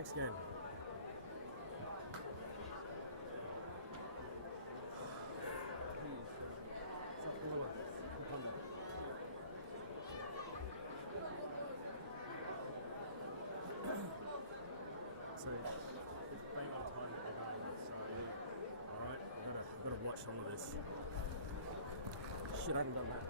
Next game. Kapunda. So it's bang on time that they're going. So alright, I've got to watch some of this. Shit, I haven't done that.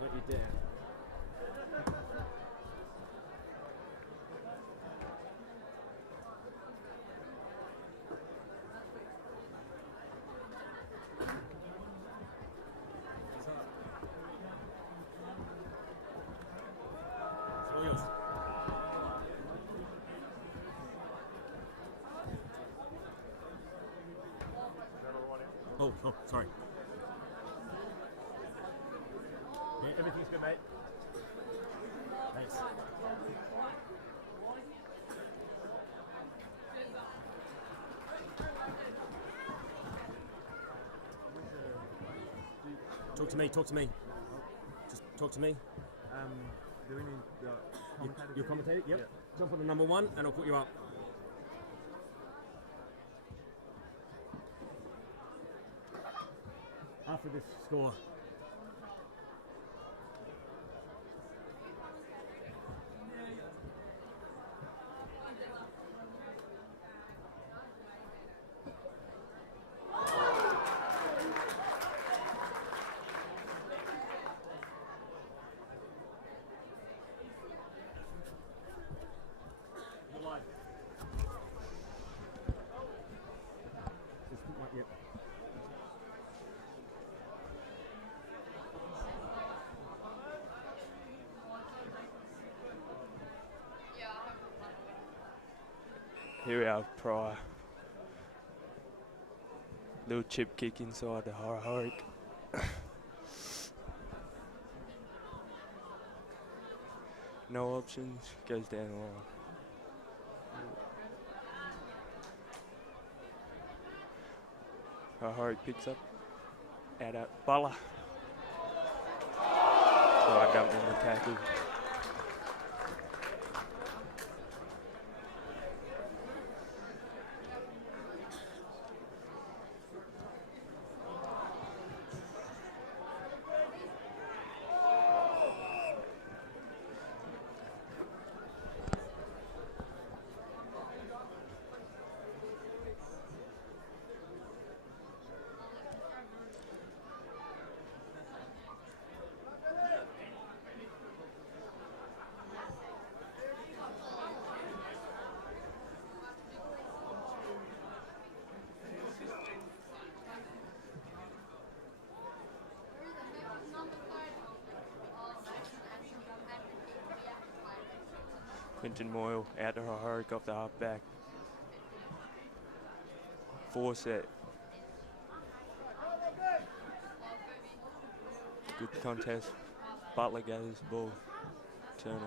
Don't you dare. What's up? It's all yours. Oh, sorry. Yeah, everything's good, mate. Thanks. Talk to me. Just talk to me. Do we need the commentator? You're commentating? Yep. Yeah. Jump on the number 1 and I'll put you up. After this score. Yep. Here we are, Pryor. Little chip kick inside the hurric. No options, goes down the line. Hurric picks up, out at Butler. Pryor jumped in the tackle. Quinton Moyle out to Hurric off the half back. 4 set. Good contest. Butler gathers the ball. Turnover.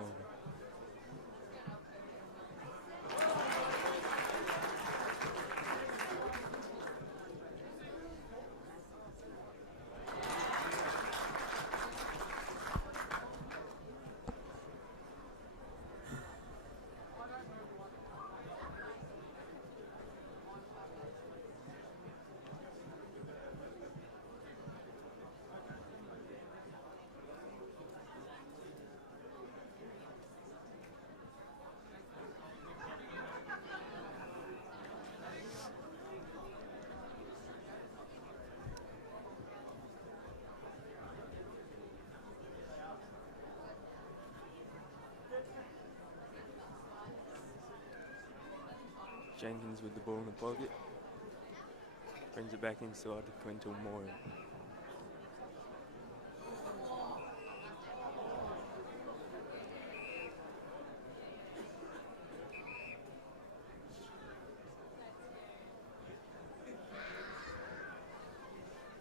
Jenkins with the ball in the pocket. Brings it back inside to Quinton Moyle.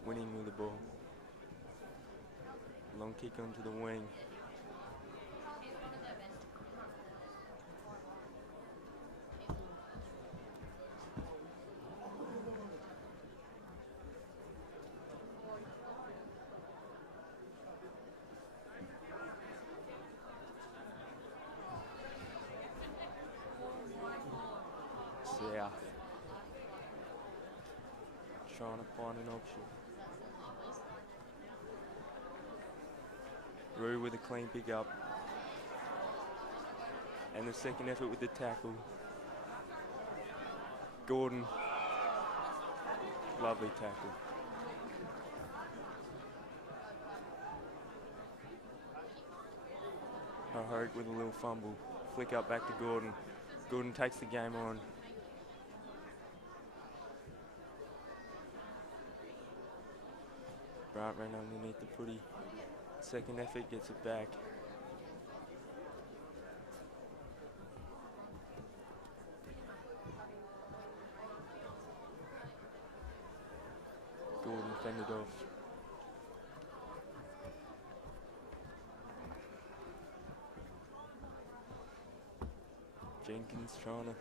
Winning with the ball. Long kick onto the wing. South. Trying to find an option. Rue with a clean pick up. And the second effort with the tackle. Gordon. Lovely tackle. Horik with a little fumble. Flick up back to Gordon. Gordon takes the game on. Grant ran underneath the footy. Second effort gets it back. Gordon fended off. Jenkins trying to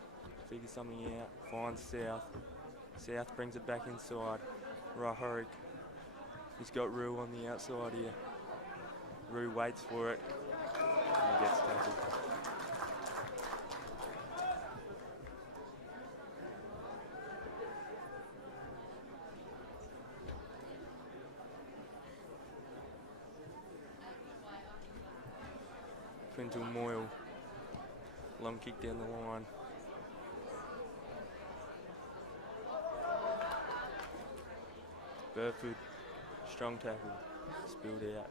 figure something out. Finds South. South brings it back inside. Horik. He's got Rue on the outside here. Rue waits for it. And he gets tackled. Quintal Moyle. Long kick down the line. Burford. Strong tackle. Spilled out.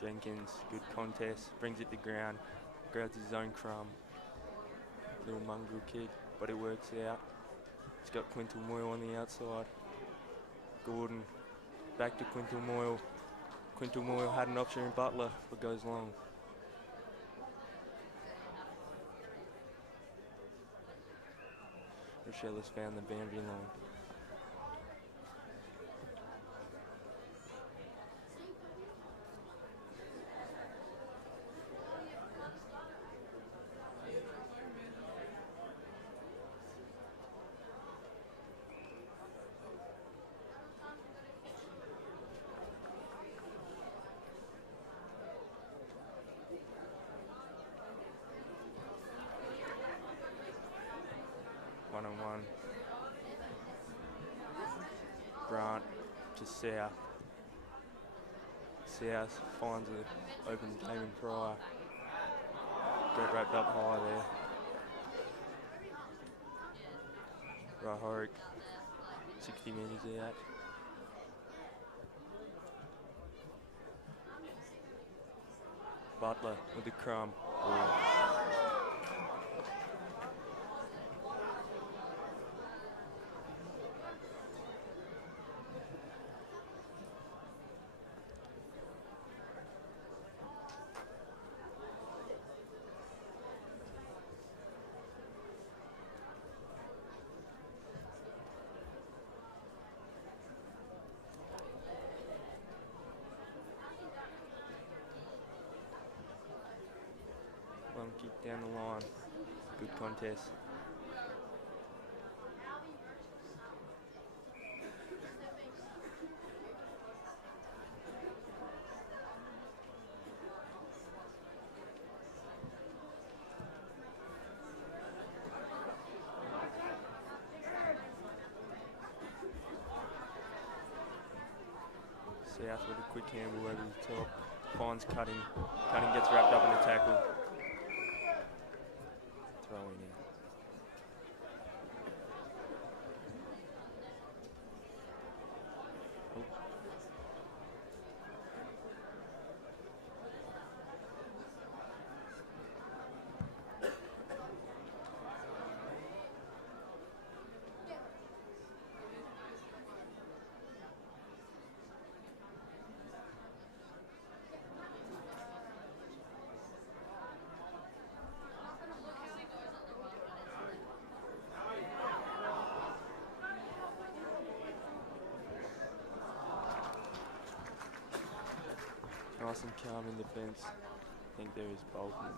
Jenkins, good contest. Brings it to ground. Grabs his own crumb. Little mongrel kick, but it works out. He's got Quintal Moyle on the outside. Gordon. Back to Quintal Moyle. Quintal Moyle had an option in Butler, but goes long. Rochelle has found the boundary line. One-on-one. Grant to South. South finds an open Damon Pryor. Got wrapped up high there. Horik, 60 metres out. Butler with the crumb. Long kick down the line. Good contest. South with a quick handle over the top. Finds Cutting. Cutting gets wrapped up in the tackle. Throwing in. Nice and calm in defence. I think there is Bolton.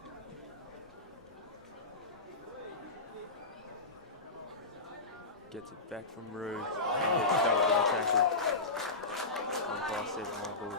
Gets it back from Rue and gets stuck with the tackle. 1-5-7 my ball.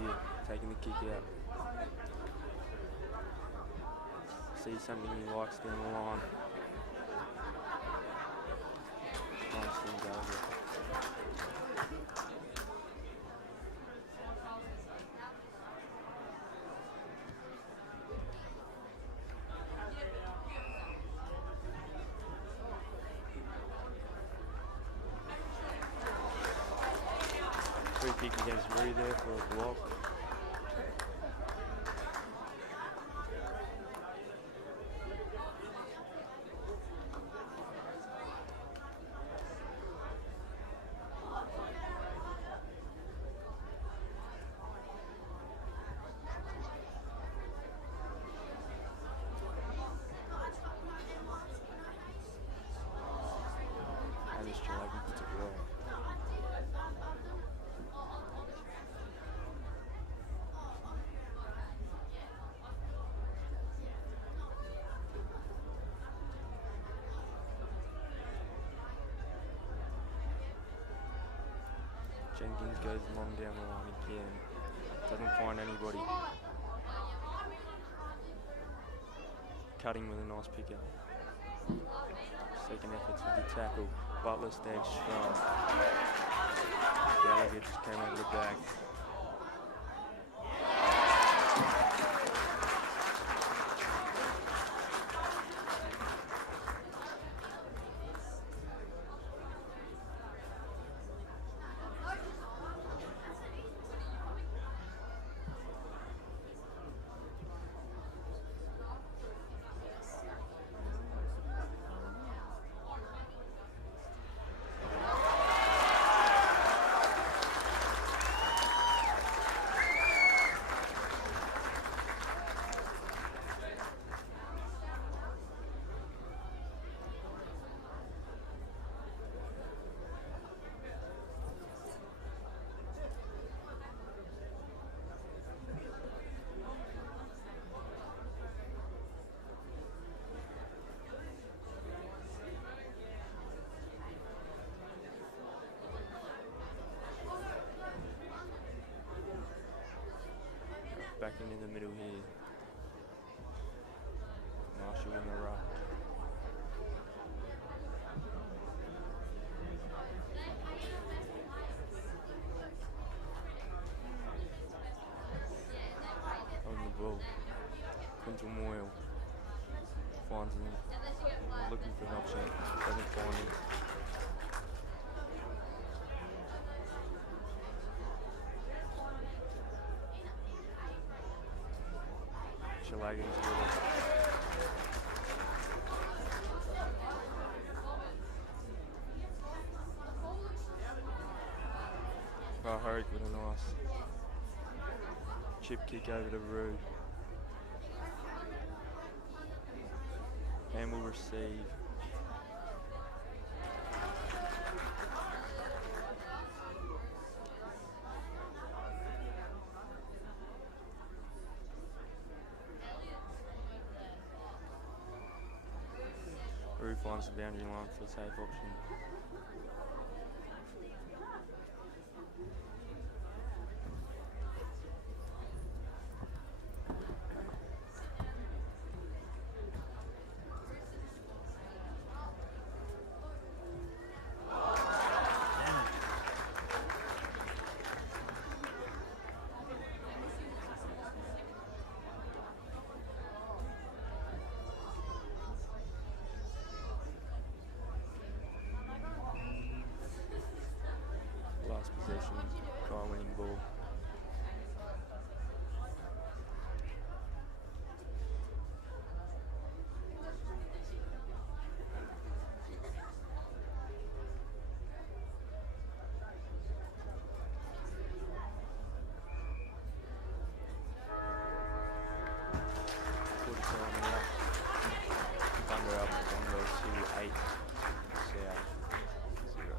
here, taking the kick out. See something he likes down the line. Nice things over. Free kick against Murray there for a block. Jenkins goes long down the line again. Doesn't find anybody. Cutting with a nice pick up. Second efforts with the tackle. Butler stands strong. Gallagher just came over the back. Back into the middle here. Marshall in the ruck. On the ball. Quintal Moyle finds him. Looking for an option. Doesn't find him. Shalagan's with it. Hoke with a nice chip kick over to Rue. And will receive. Rue finds the boundary line for the safe option. Possession, try winning ball. Thunder up, Bongo 2-8, South 0.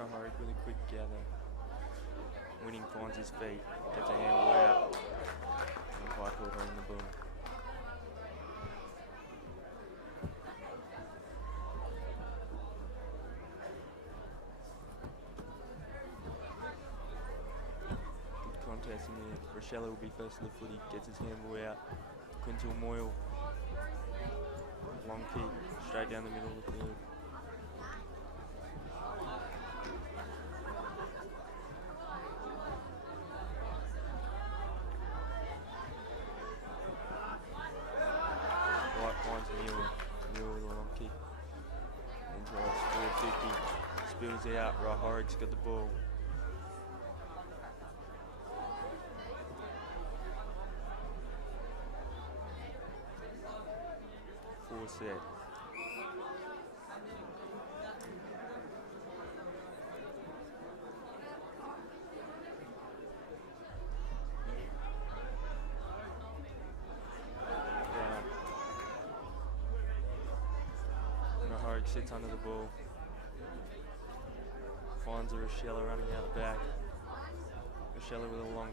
Rahoric with a quick gather. Winning finds his feet, gets a handball out. And Pythor holding the ball. Good contest in there. Rochelle will be first to the footy, gets his handball out. Quintal Moyle. Long kick, straight down the middle of the field. White finds Neil with a long kick. Inside 450. Spills out. Rahoric's got the ball. Four set. Rahoric sits under the ball. Finds a Rochella running out the back. Rochella with a long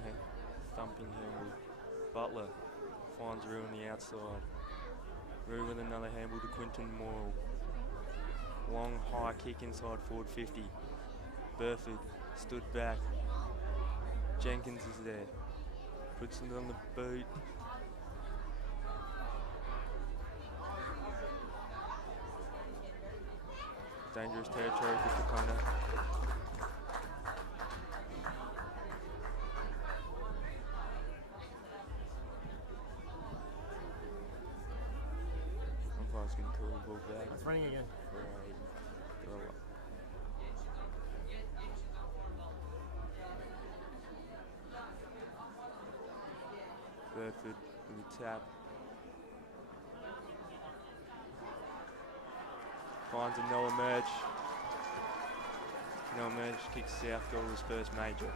thumping handle. Butler finds Rue on the outside. Rue with another handball to Quinton Moyle. Long high kick inside forward 50. Burford stood back. Jenkins is there. Puts it on the boot. Dangerous territory for Kapunda. Umpire's going to call the ball back. It's running again. For a throw up. Burford with a tap. Finds a Noah Merge. Noah Merge kicks South Gawler's first major.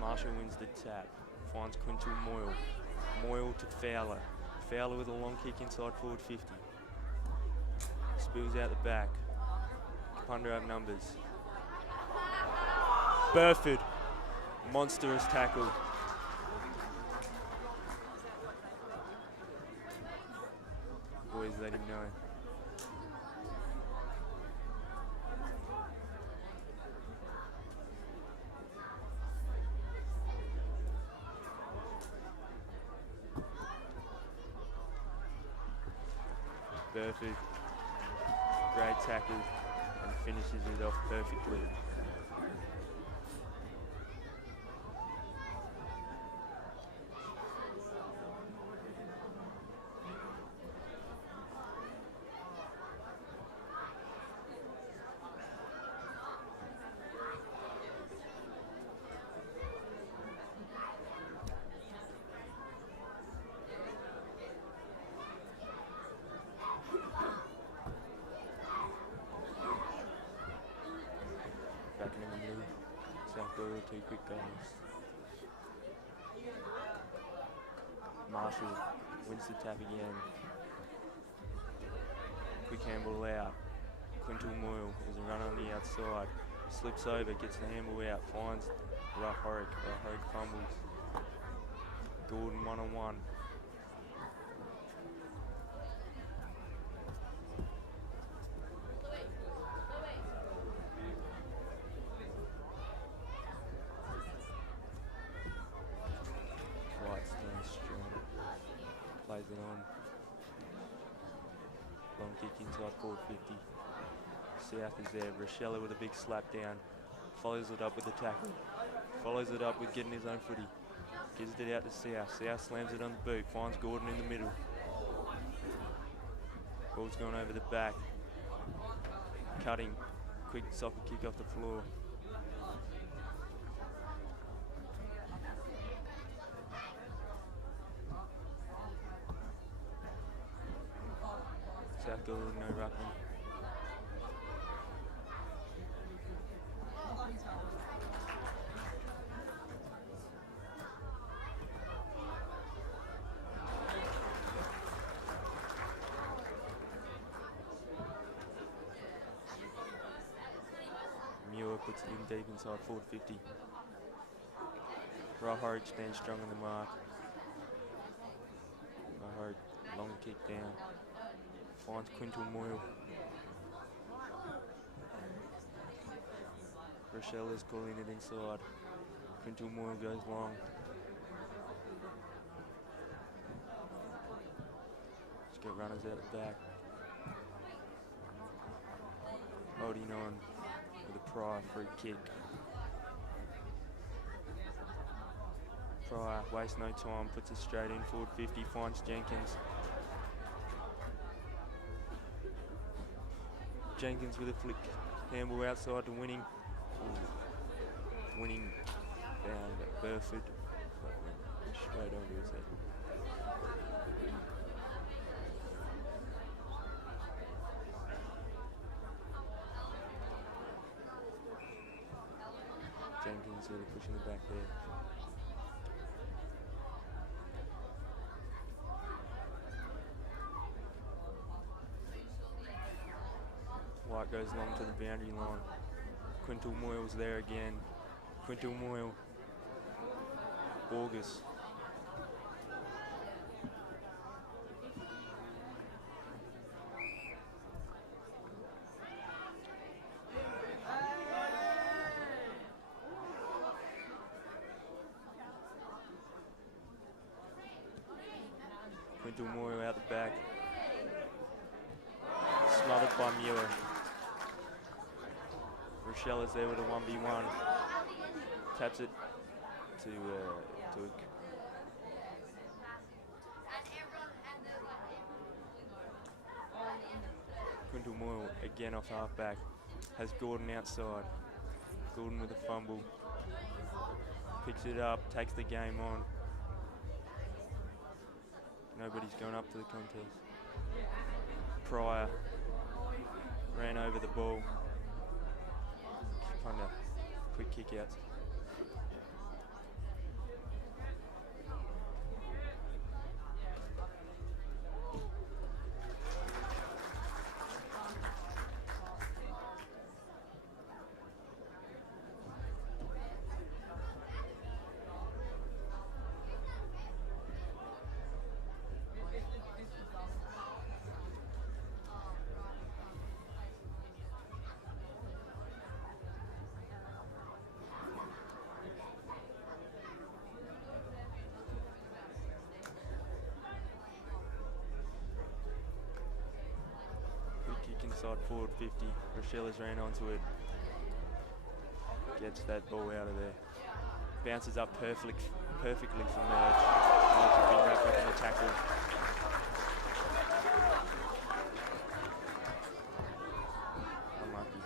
Marshall wins the tap, finds Quintal Moyle. Moyle to Fowler. Fowler with a long kick inside forward 50. Spills out the back. Kapunda have numbers. Burford, monstrous tackle. Boys let him know. Burford, great tackle and finishes it off perfectly. Back in the middle, South Gawler, 2 quick goals. Marshall wins the tap again. Quick handball out. Quintal Moyle is a run on the outside. Slips over, gets the handball out, finds Rahoric. Rahoric fumbles. Gordon 1-on-1. White stands strong. Plays it on. Long kick inside forward 50. South is there. Rochella with a big slap down. Follows it up with the tackle. Follows it up with getting his own footy. Gives it out to South. South slams it on the boot. Finds Gordon in the middle. Ball's gone over the back. Cutting. Quick soccer kick off the floor. South Gawler, no ruckman. Puts it in deep inside forward 50. Rahorich stands strong on the mark. Rahorich, long kick down. Finds Quintal Moyle. Rochelle is calling it inside. Quintal Moyle goes long. Just got runners out the back. Holding on. With a Pryor free kick. Pryor wastes no time, puts it straight in, forward 50, finds Jenkins. Jenkins with a flick, handball outside to Winning. Ooh. Winning found Burford, that went straight onto his head. Jenkins really pushing it back there. White goes long to the boundary line. Quintal Moyle's there again. Quintal Moyle. August. Quintal Moyle out the back. Smothered by Muir. Rochelle is there with a 1v1. Taps it to Quintal Moyle again off halfback. Has Gordon outside. Gordon with a fumble. Picks it up, takes the game on. Nobody's going up to the contest. Pryor ran over the ball. Kapunda, quick kick out. Inside forward 50. Rochelle's ran onto it. Gets that ball out of there. Bounces up perfectly for Merge. Merge has been wrapped up in the tackle. Unlucky.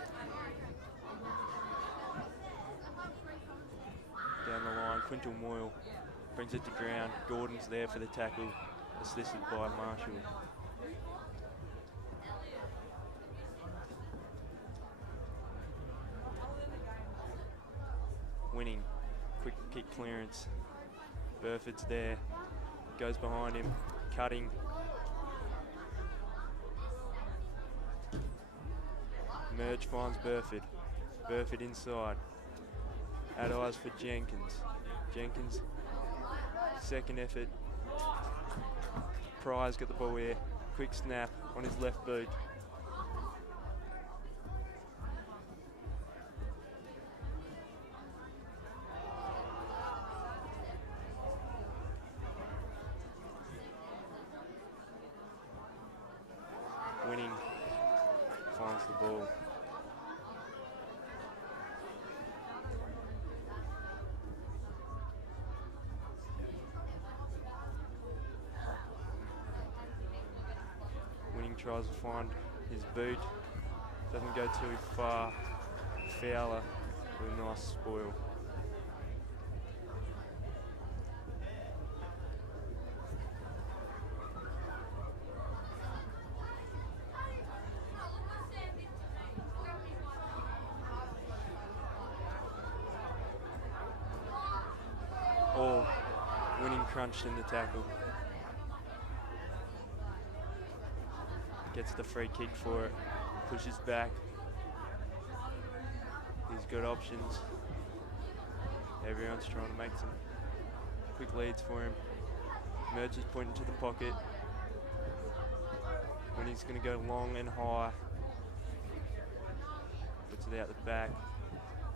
Down the line, Quintal Moyle brings it to ground. Gordon's there for the tackle, assisted by Marshall. Winning, quick kick clearance. Burford's there, goes behind him, cutting. Merge finds Burford. Burford inside. At eyes for Jenkins. Jenkins, second effort. Pryor's got the ball here. Quick snap on his left boot. Winning finds the ball. Winning tries to find his boot. Doesn't go too far. Fowler with a nice spoil. Or winning crunched in the tackle. Gets the free kick for it, pushes back. He's got options. Everyone's trying to make some quick leads for him. Merch is pointing to the pocket. When he's going to go long and high. Puts it out the back.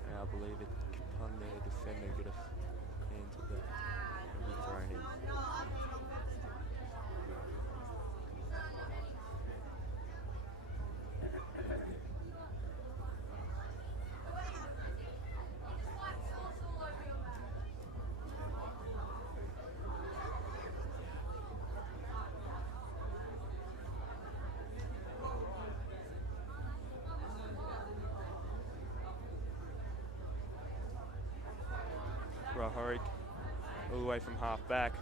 And I believe it Kapunda, defender, got a hand to that and be thrown in. Horik all the way from half back.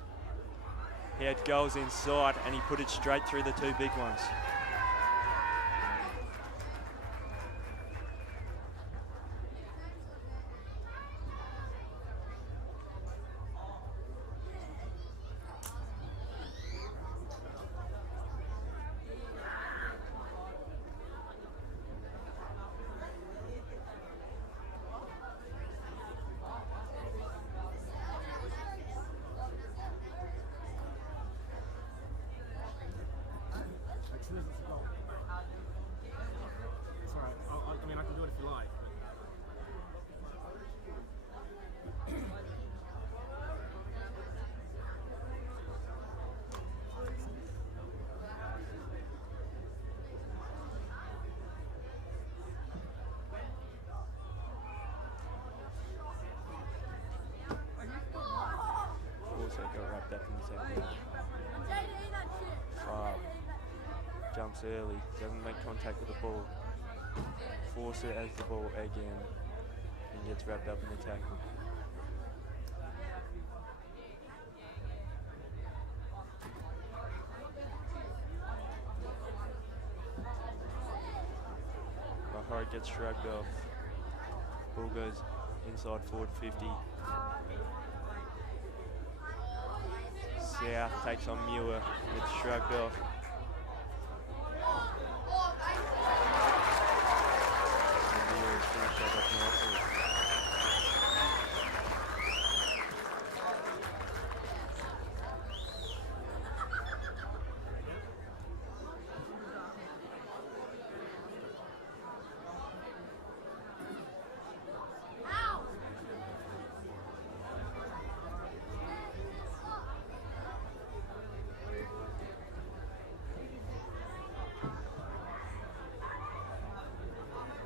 He had goals inside and he put it straight through the two big ones. It's alright. I mean, I can do it if you like. Also got wrapped up in the tackle. Jumps early, doesn't make contact with the ball. Force it as the ball again and gets wrapped up in the tackle. Horik gets shrugged off. Ball goes inside forward 50. South takes on Muir, gets shrugged off.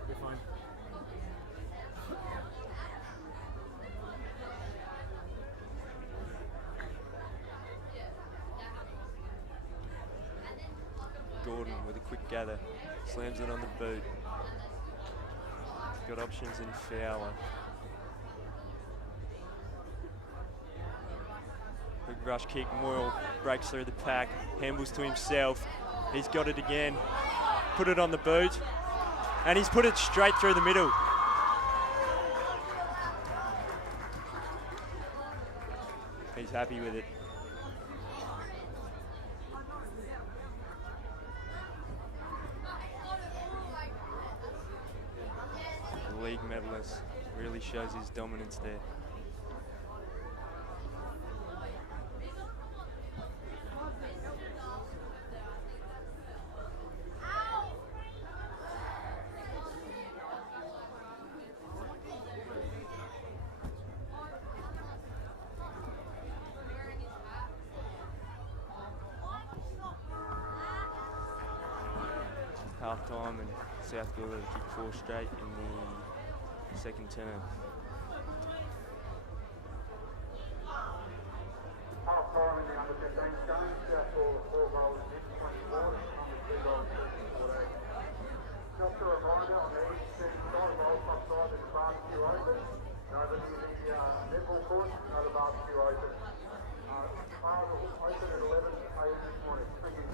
You're fine. Gordon with a quick gather, slams it on the boot. Got options in Fowler. Big rush kick, Moyle breaks through the pack, handles to himself. He's got it again, put it on the boot, and he's put it straight through the middle. He's happy with it. The league medalist really shows his dominance there. Half time and South Gawler to kick 4 straight in the second term. Half time in the under 15 games, South Gawler 4 goals, 24, under 2 Just a reminder on the eastern side, the old pub side, there's a barbecue open. Over near the netball court, another barbecue open. Bars will open at 11 a.m. this morning. Thank you.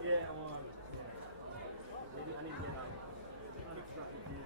Yeah, well, yeah. I need to get unobstructed view.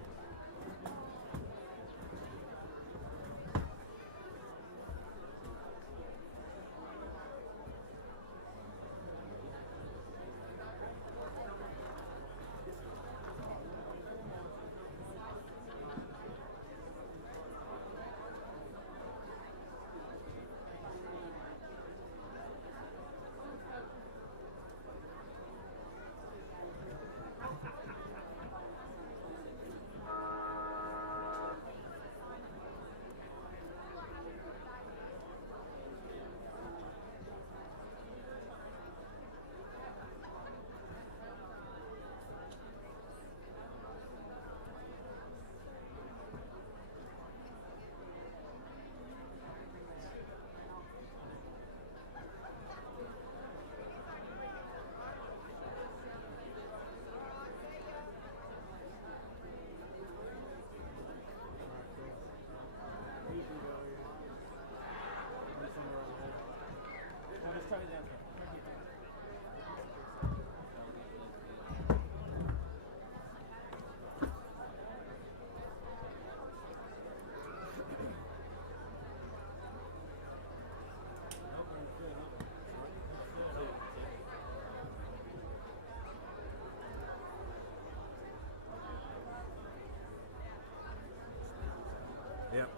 Yep.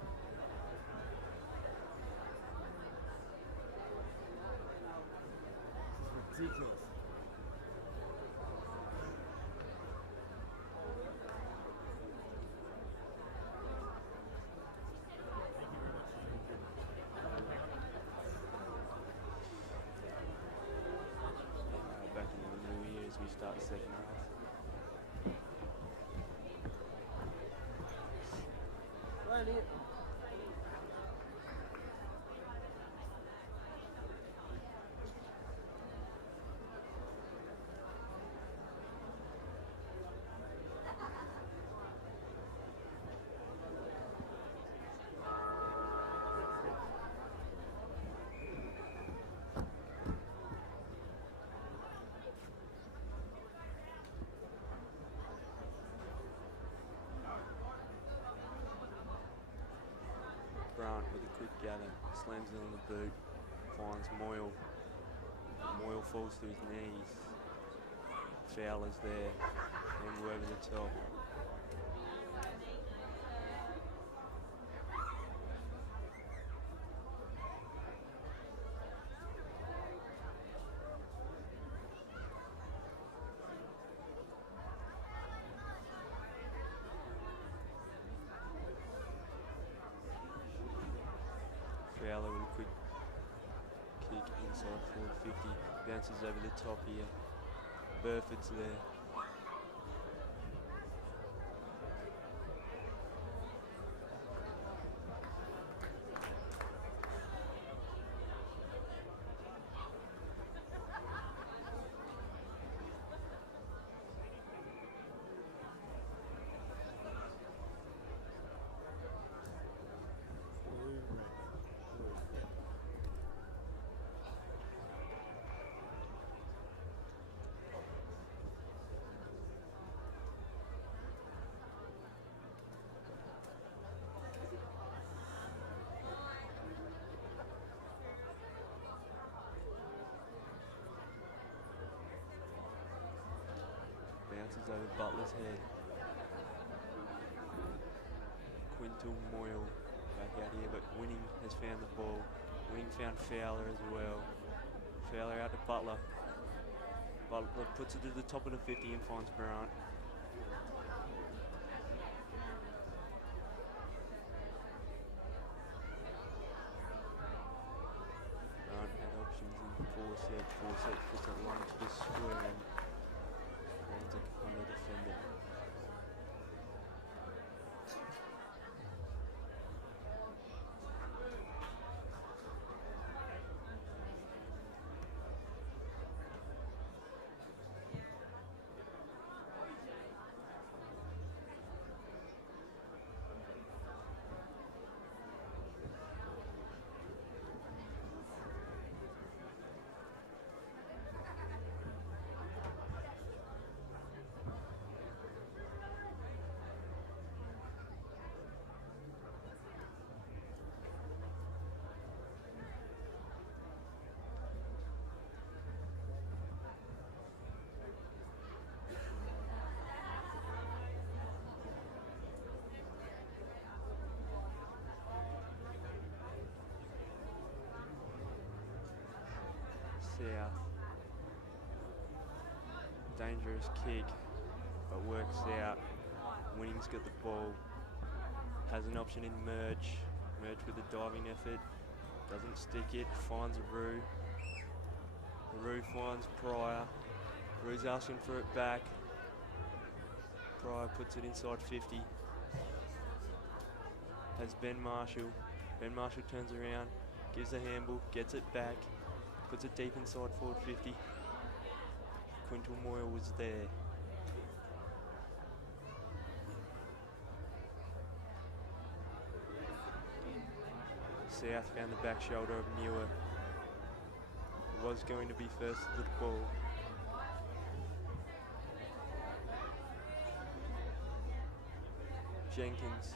This is ridiculous. Back in the New Year's, we start the second half. Grant with a quick gather, slams it on the boot, finds Moyle. Moyle falls to his knees. Fowler's there, and we're over the top. Gawler with a quick kick inside forward 50, bounces over the top here. Burford's there. Bounces over Butler's head. Quintal Moyle back out here, but Winning has found the ball. Winning found Fowler as well. Fowler out to Butler. Butler puts it to the top of the 50 and finds Grant. Grant had options in 4-set. 4-set puts it long to the square and finds a Kapunda defender. South. Dangerous kick, but works out. Winning's got the ball. Has an option in Merch. Merch with a diving effort. Doesn't stick it. Finds Aru. Aru finds Pryor. Aru's asking for it back. Pryor puts it inside 50. Has Ben Marshall. Ben Marshall turns around. Gives a handball. Gets it back. Puts it deep inside forward 50. Quintal Moyle was there. South found the back shoulder of Muir. Was going to be first to the ball. Jenkins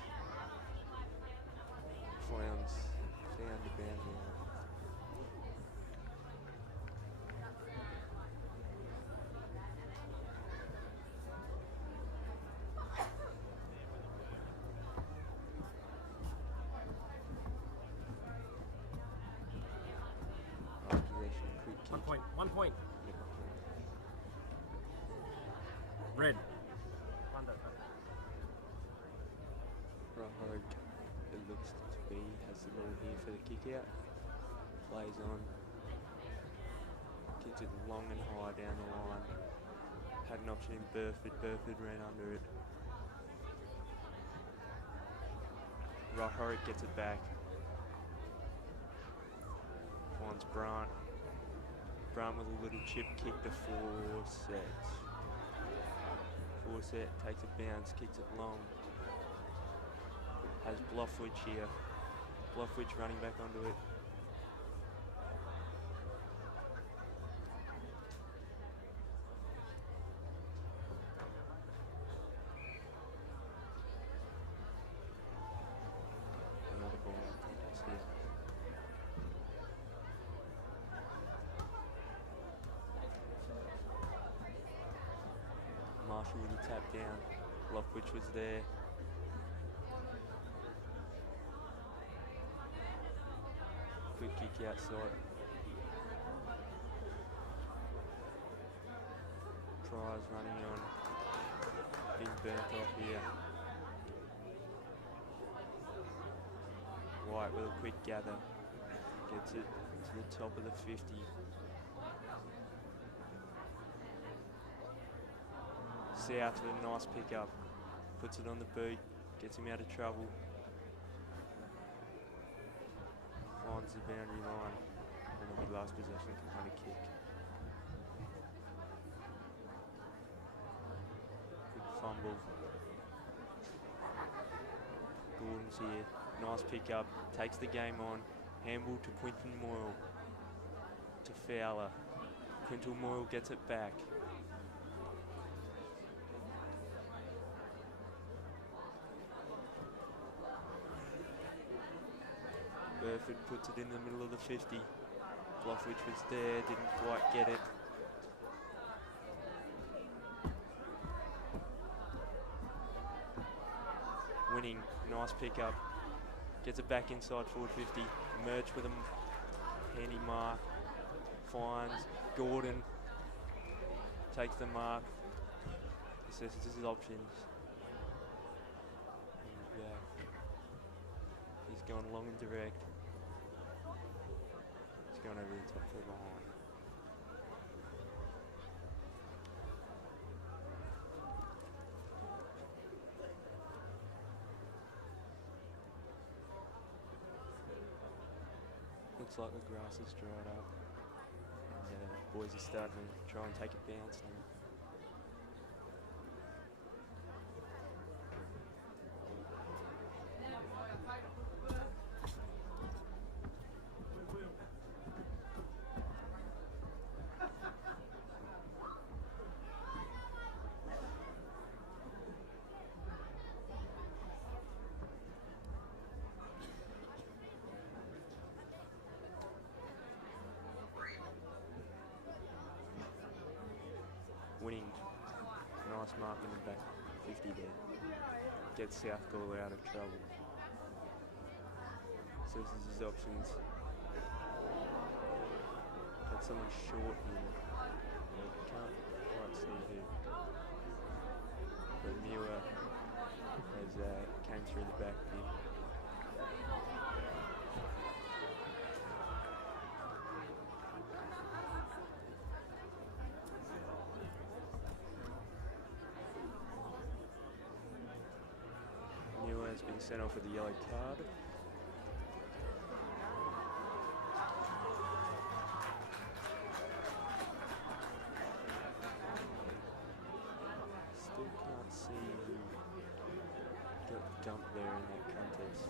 found the boundary. One point. Red. Rahog, it looks to be, has the ball here for the kick out. Plays on. Kicks it long and high down the line. Had an option in Burford. Burford ran under it. Rahog gets it back. Finds Brant. Brant with a little chip kick to 4-set. 4-set, takes a bounce, kicks it long. Has Bluffwich here. Bluffwich running back onto it. Another ball contest here. Marshall with a tap down. Bluffwich was there. Quick kick outside. Tries running on. Being burnt off here. White with a quick gather. Gets it to the top of the 50. South with a nice pickup. Puts it on the boot. Gets him out of trouble. Finds the boundary line, and it'll be last possession, Kapunda kick. Good fumble. Gordon's here, nice pickup, takes the game on. Handball to Quintal Moyle, to Fowler. Quintal Moyle gets it back. Burford puts it in the middle of the 50. Bluffwich was there, didn't quite get it. winning. Nice pickup. Gets it back inside forward 50. Merch with him. Handy mark. Finds Gordon. Takes the mark. Assesses his options. And he's gone long and direct. He's gone over the top for behind. Looks like the grass has dried up. And boys are starting to try and take a bounce now. Winning. Nice mark in the back 50 there. Gets South Gawler out of trouble. So this is his options. Got someone short here. Can't quite see who. But Muir has came through the back here. Has been sent off with a yellow card. Still can't see who got dumped there in that contest.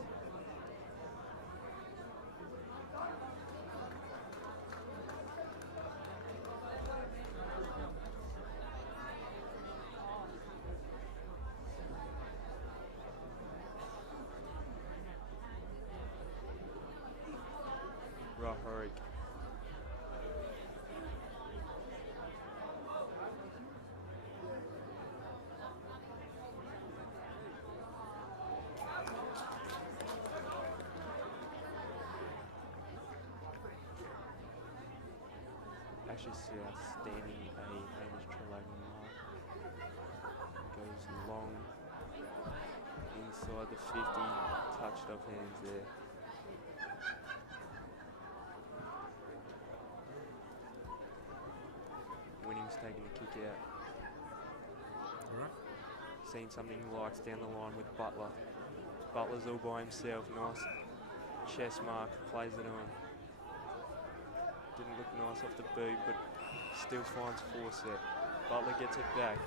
Rahoric. Ashes outstanding a Hamish Trelagan mark. Goes long inside the 50, touched off hands there. Winning's taking the kick out. Alright. Seen something he likes down the line with Butler. Butler's all by himself. Nice chest mark. Plays it on. Didn't look nice off the boot, but still finds 4 set. Butler gets it back.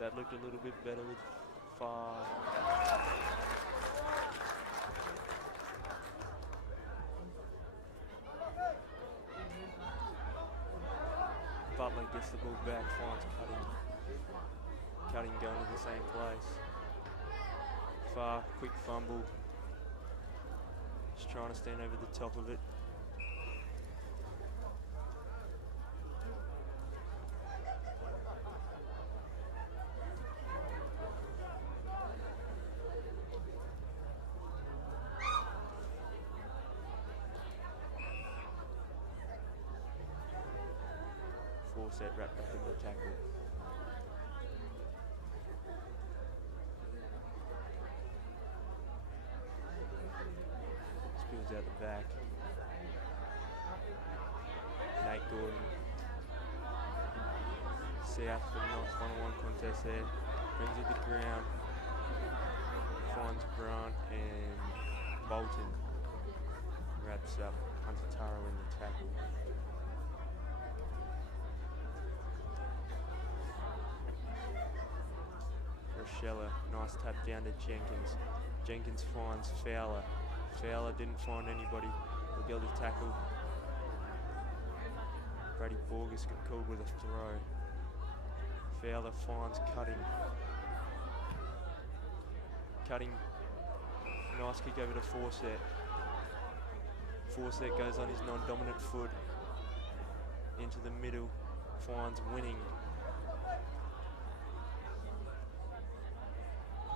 That looked a little bit better with 5. Butler gets the ball back, finds Cutting. Cutting going to the same place. Far, quick fumble. Just trying to stand over the top of it. Set wrapped up in the tackle. Spills out the back. Nate Gordon. South for the nice 1-on-1 contest there. Brings it to the ground. Finds Grant and Bolton. Wraps up Hunter Taro in the tackle. Rochella, nice tap down to Jenkins. Jenkins finds Fowler. Fowler didn't find anybody. Will be able to tackle. Brady Borges got called with a throw. Fowler finds Cutting. Cutting, nice kick over to 4 set. 4 set goes on his non-dominant foot. Into the middle, finds Winning.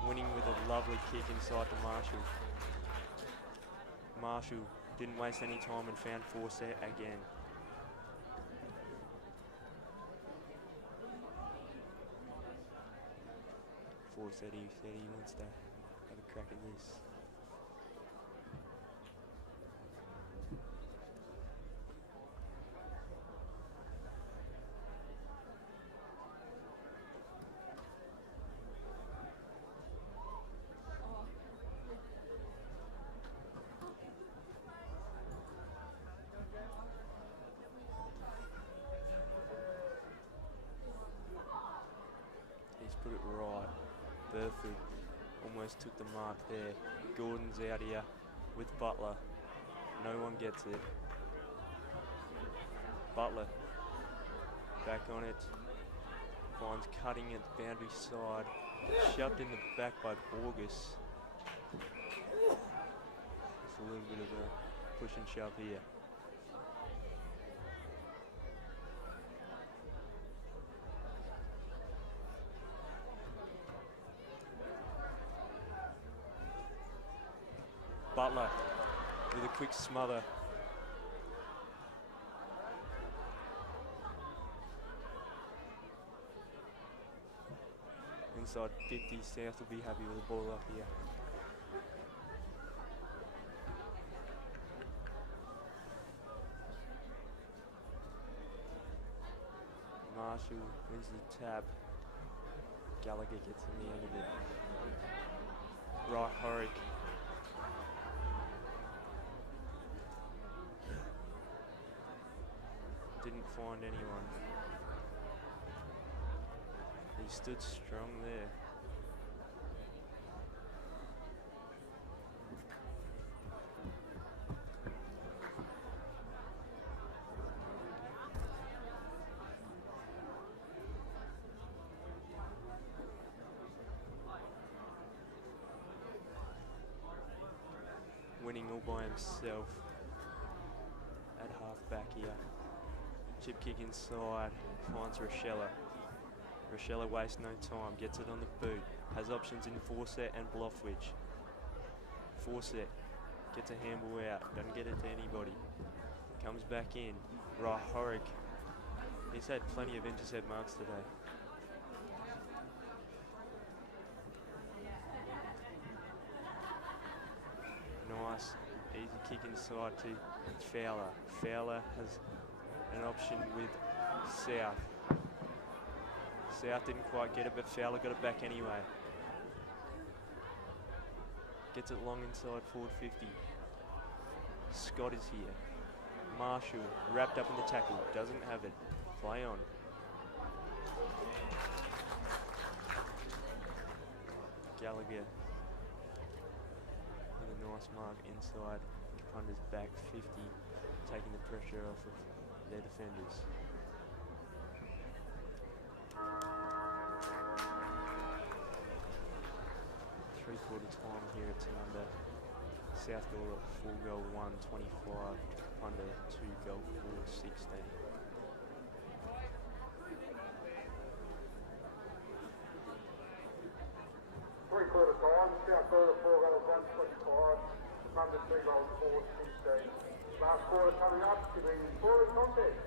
Winning with a lovely Lovely kick inside to Marshall. Marshall didn't waste any time and found Fawcett again. Fawcett, he said he wants to have a crack at this. He's put it right. Burford almost took the mark there. Gordon's out here with Butler. No one gets it. Butler back on it. Finds cutting at the boundary side. Shoved in the back by Borges. It's a little bit of a push and shove here. Butler with a quick smother. Inside 50, South will be happy with the ball up here. Marshall wins the tap. Gallagher gets in the end of it. Right, Horrick. Didn't find anyone. He stood strong there. Winning all by himself at half-back here. Chip kick inside, finds Rochella. Rochella wastes no time, gets it on the boot. Has options in Fawcett and Bloffwich. Fawcett gets a handball out, doesn't get it to anybody. Comes back in. Right, Horrick. He's had plenty of intercept marks today. Nice, easy kick inside to Fowler. Fowler has an option with South. South didn't quite get it, but Fowler got it back anyway. Gets it long inside forward 50. Scott is here. Marshall wrapped up in the tackle, doesn't have it. Play on. Gallagher with a nice mark inside. Kapunda's back 50, taking the pressure off of their defenders. Three-quarter time here at Tanunda. South Gawler 4-goal 1-25. Kapunda 2-goal 4-16. Three-quarter time, South Gawler 4-goal 1-25. Kapunda 2-goal 4-16. Last quarter coming up, giving scoring contest.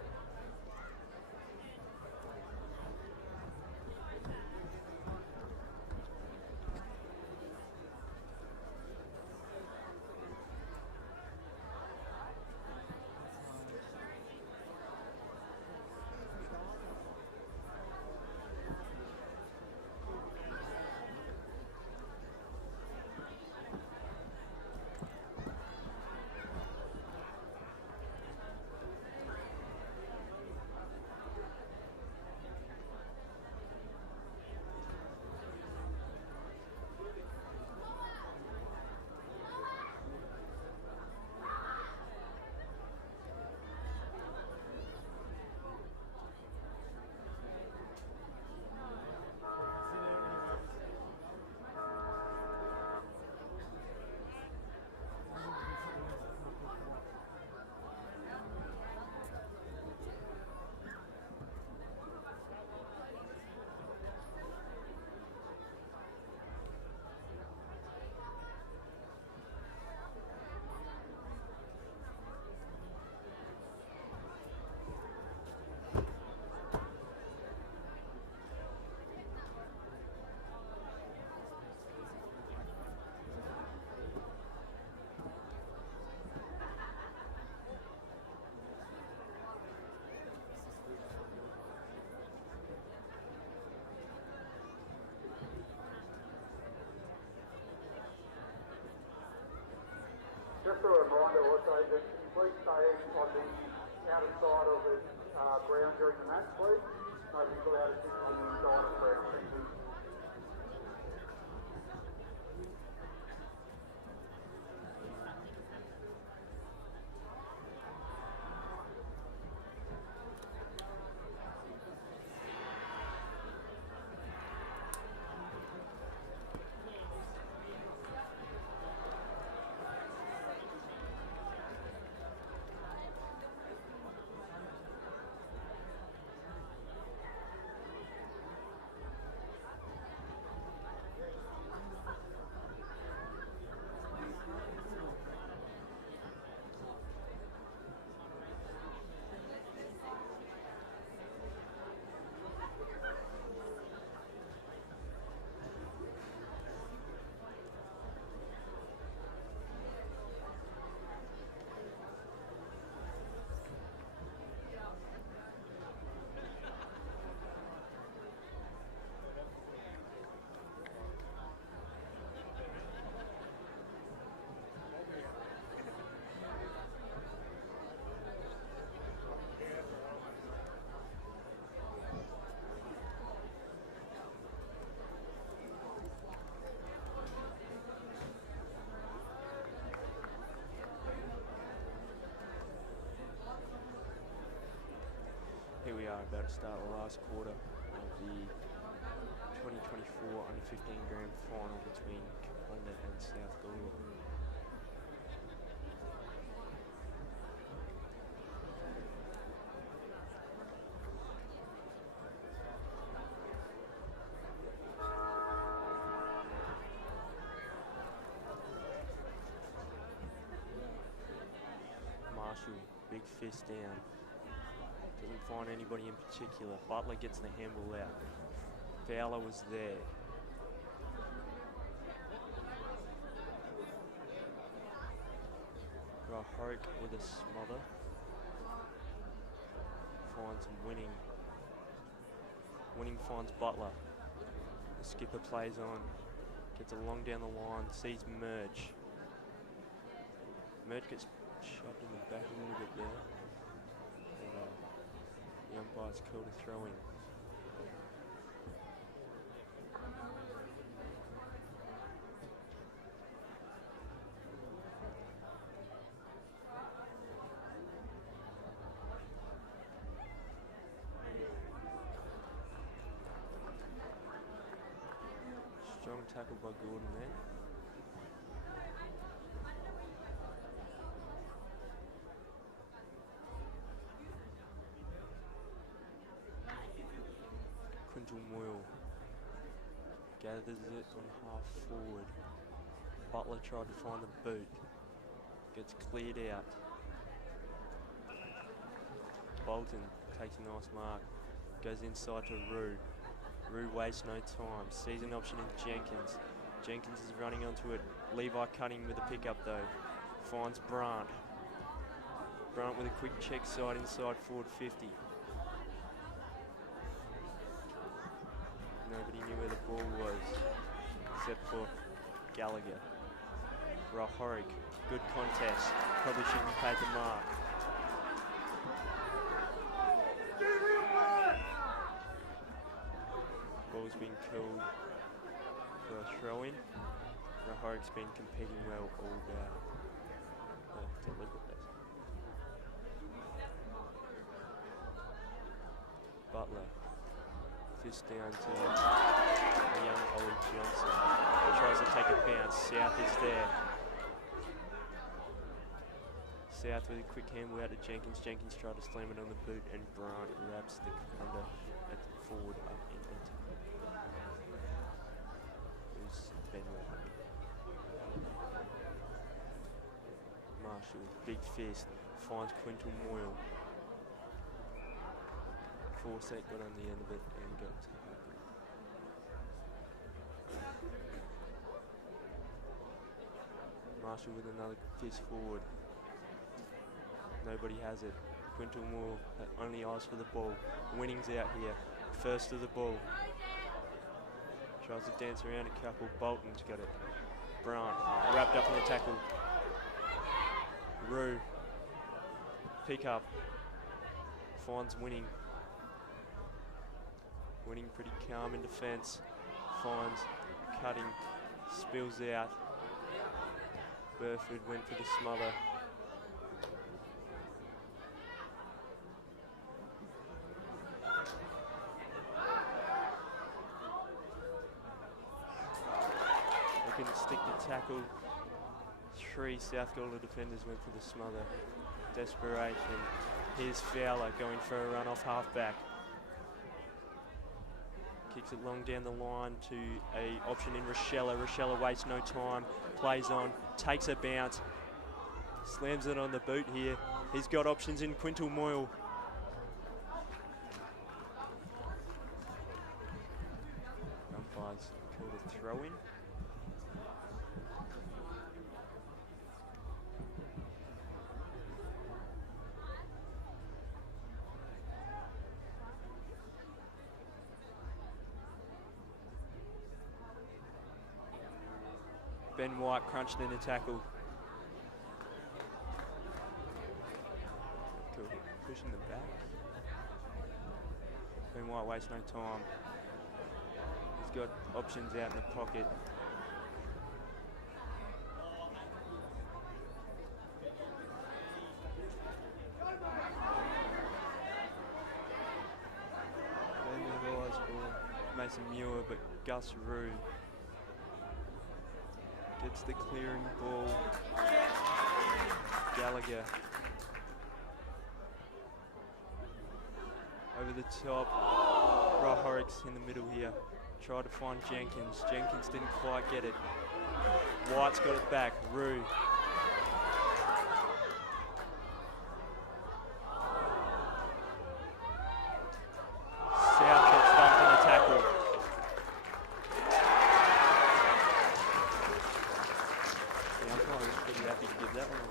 just a reminder also that you please stay on the outer side of the ground during the match, please. Nobody's allowed to sit on the inside of the ground. Thank you. Here we are about to start the last quarter of the 2024 Under-15 Grand Final between Kapunda and South Gawler. Marshall, big fist down. Doesn't find anybody in particular. Butler gets the handball out. Gawler was there. Rahok with a smother. Finds Winning. Winning finds Butler. The skipper plays on. Gets along down the line. Sees Merge. Merge gets shoved in the back a little bit there. The umpire's called a throw-in. Strong tackle by Gordon there. Gathers it on half forward. Butler tried to find the boot. Gets cleared out. Bolton takes a nice mark. Goes inside to Rue. Rue wastes no time. Sees an option in Jenkins. Jenkins is running onto it. Levi cutting with a pickup though. Finds Brandt. Brandt with a quick check side inside forward 50. Nobody knew where the ball was, except for Gallagher. Rahok, good contest. Probably shouldn't have paid the mark. Ball's been called for a throw-in. Rahok's been competing well all day. Butler. Fist down to the young Ollie Johnson. He tries to take a bounce. South is there. South with a quick handball out to Jenkins. Jenkins tried to slam it on the boot and Brandt grabs the Kapunda at the forward up in it. Who's Ben White. Marshall, big fist, finds Quintal Moyle. Forset got on the end of it and got tackled. Marshall with another fist forward. Nobody has it. Quintal Moore only eyes for the ball. Winning's out here. First of the ball. Tries to dance around a couple. Bolton's got it. Brandt wrapped up in the tackle. Rue. Pick up. Finds Winning. Winning pretty calm in defence. Finds Cutting. Spills out. Burford went for the smother. Looking to stick the tackle. 3 South Gawler defenders went for the smother. Desperation. Here's Fowler going for a run off halfback. Kicks it long down the line to a option in Rochella. Rochella wastes no time. Plays on. Takes a bounce. Slams it on the boot here. He's got options in Quintal Moyle. Umpires called a throw-in. Ben White crunched in a tackle. Cool. Pushing the back. Ben White wastes no time. He's got options out in the pocket. Ben relies for Mason Muir, but Gus Rue gets the clearing ball. Gallagher. Over the top. Horrocks in the middle here. Tried to find Jenkins. Jenkins didn't quite get it. White's got it back. Rue. South gets stumped in a tackle. The umpire was pretty happy to give that one away.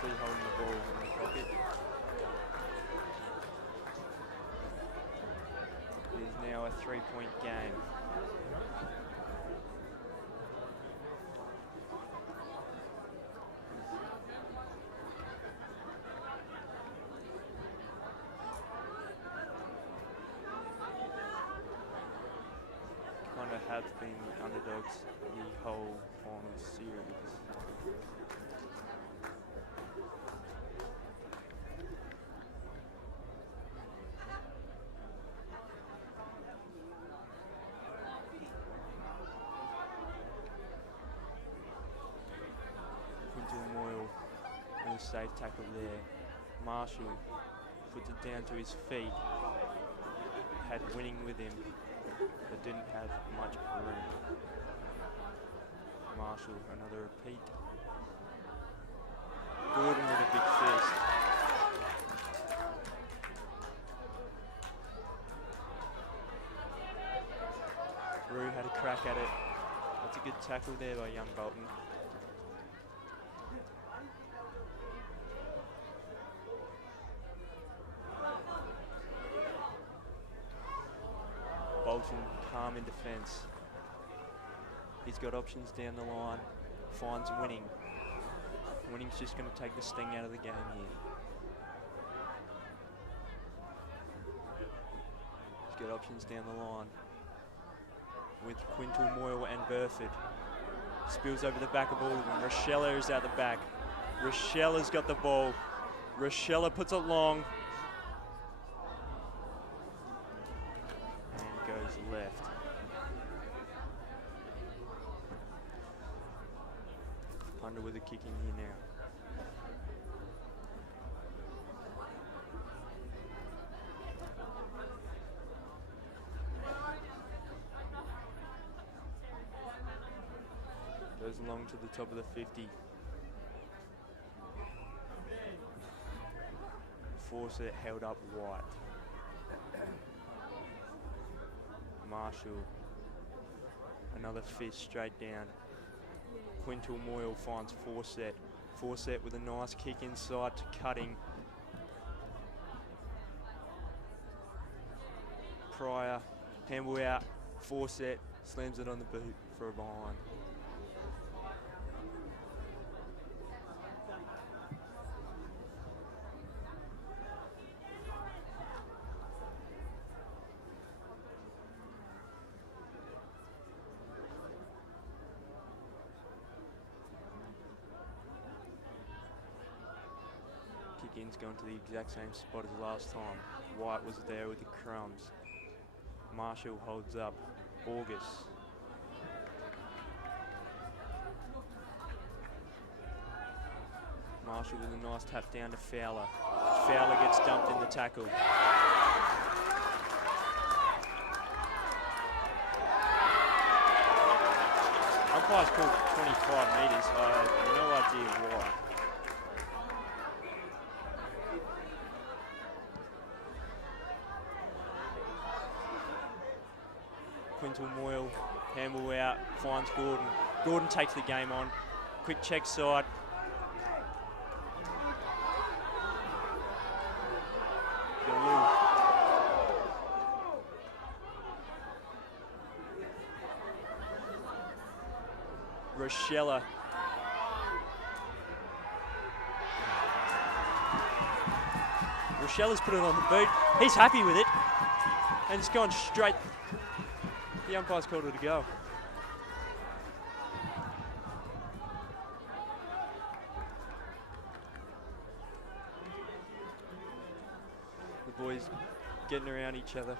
Holding the ball in the pocket. It is now a 3-point game. Kind of have been underdogs the whole final series. Safe tackle there. Marshall puts it down to his feet. Had Winning with him, but didn't have much room. Marshall, another repeat. Gordon with a big fist. Rue had a crack at it. That's a good tackle there by young Bolton. Bolton calm in defence. He's got options down the line. Finds Winning. Winning's just going to take the sting out of the game here. He's got options down the line with Quintal Moyle and Burford. Spills over the back of all of them. Rochella is out the back. Rochella's got the ball. Rochella puts it long. Goes left. Kapunda with a kick in here now. Goes along to the top of the 50. Force it held up White. Marshall. Another fist straight down. Quintal Moyle finds Fawcett. Fawcett with a nice kick inside to Cutting. Pryor, handball out, Fawcett, slams it on the boot for a behind. Kick in's going to the exact same spot as last time. White was there with the crumbs. Marshall holds up. August. Marshall with a nice tap down to Fowler. Fowler gets dumped in the tackle. Umpire's called 25 metres. I have no idea why. Quintal Moyle, handball out, finds Gordon. Gordon takes the game on. Quick check side. Rochella. Rochella's put it on the boot. He's happy with it. And it's gone straight. The umpire's called it a go. The boys getting around each other.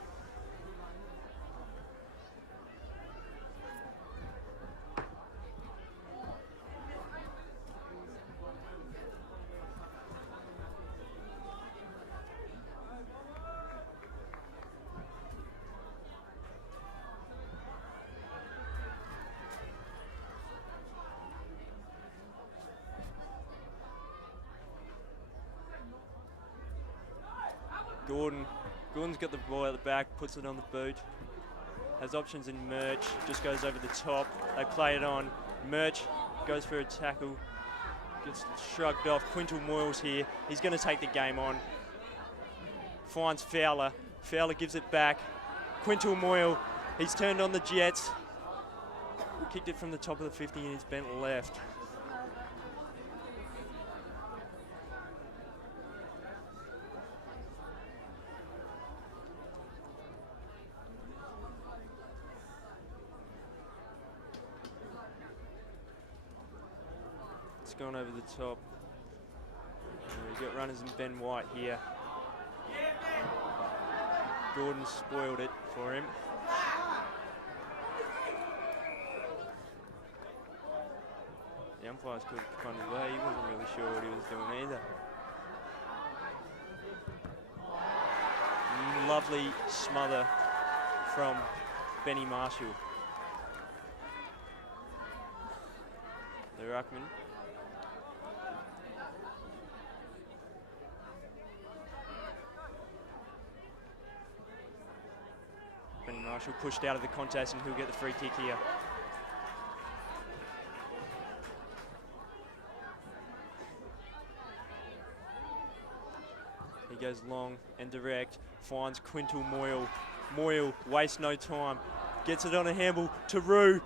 Gordon's got the ball at the back, puts it on the boot. Has options in Merch, just goes over the top. They play it on. Merch goes for a tackle, gets shrugged off. Quintal Moyle's here. He's going to take the game on. Finds Fowler. Fowler gives it back. Quintal Moyle, he's turned on the Jets. Kicked it from the top of the 50 and he's bent left. Gone over the top. We've got runners and Ben White here. Gordon spoiled it for him. The umpire's called it kind of way. He wasn't really sure what he was doing either. Lovely smother from Benny Marshall. The ruckman. Marshall pushed out of the contest and he'll get the free kick here. He goes long and direct, finds Quintal Moyle. Moyle wastes no time, gets it on a handball to Rue.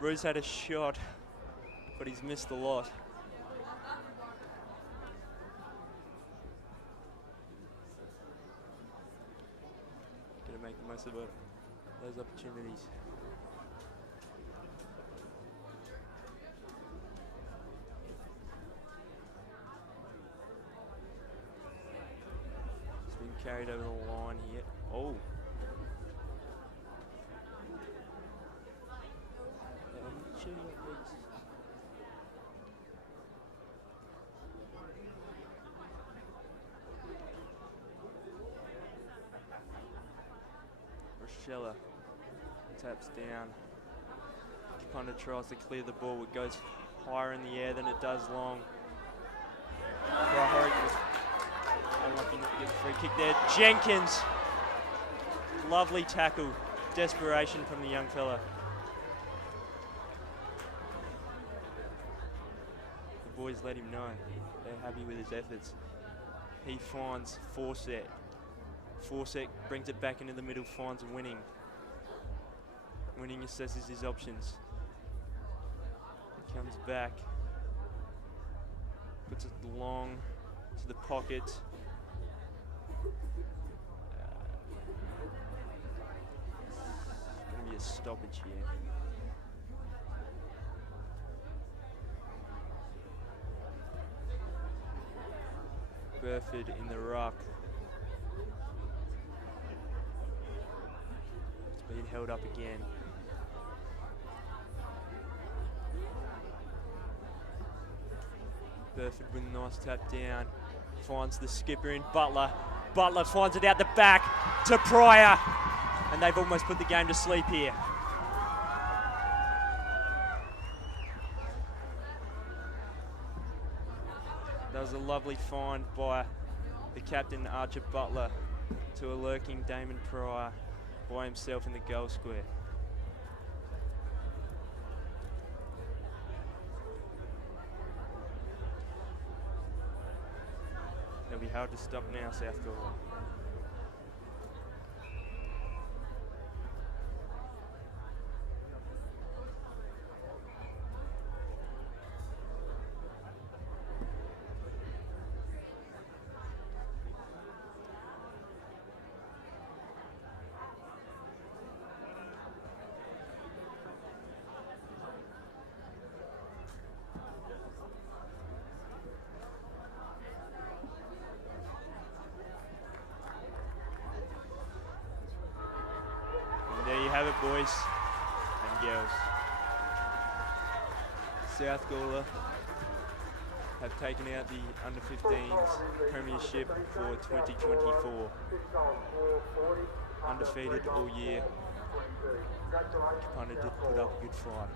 Rue's had a shot, but he's missed the lot. Make the most of it, those opportunities. It's been carried over the line here. Oh. Rochella taps down. Kapunda tries to clear the ball. It goes higher in the air than it does long. Horrick was unlucky not to get the free kick there. Jenkins, lovely tackle. desperation from the young fella. The boys let him know they're happy with his efforts. He finds 4-set. 4-set brings it back into the middle, finds winning. Winning assesses his options. He comes back, puts it long to the pocket. It's going to be a stoppage here. Burford in the ruck. It's been held up again. Burford with a nice tap down. Finds the skipper in Butler. Butler finds it out the back to Pryor. And they've almost put the game to sleep here. That was a lovely find by the captain, Archer Butler, to a lurking Damon Pryor by himself in the goal square. It'll be hard to stop now, South Gawler. There you have it, boys and girls. South Gawler have taken out the under-15s Premiership for 2024. Undefeated all year. Kapunda did put up a good fight.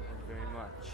Thank you very much.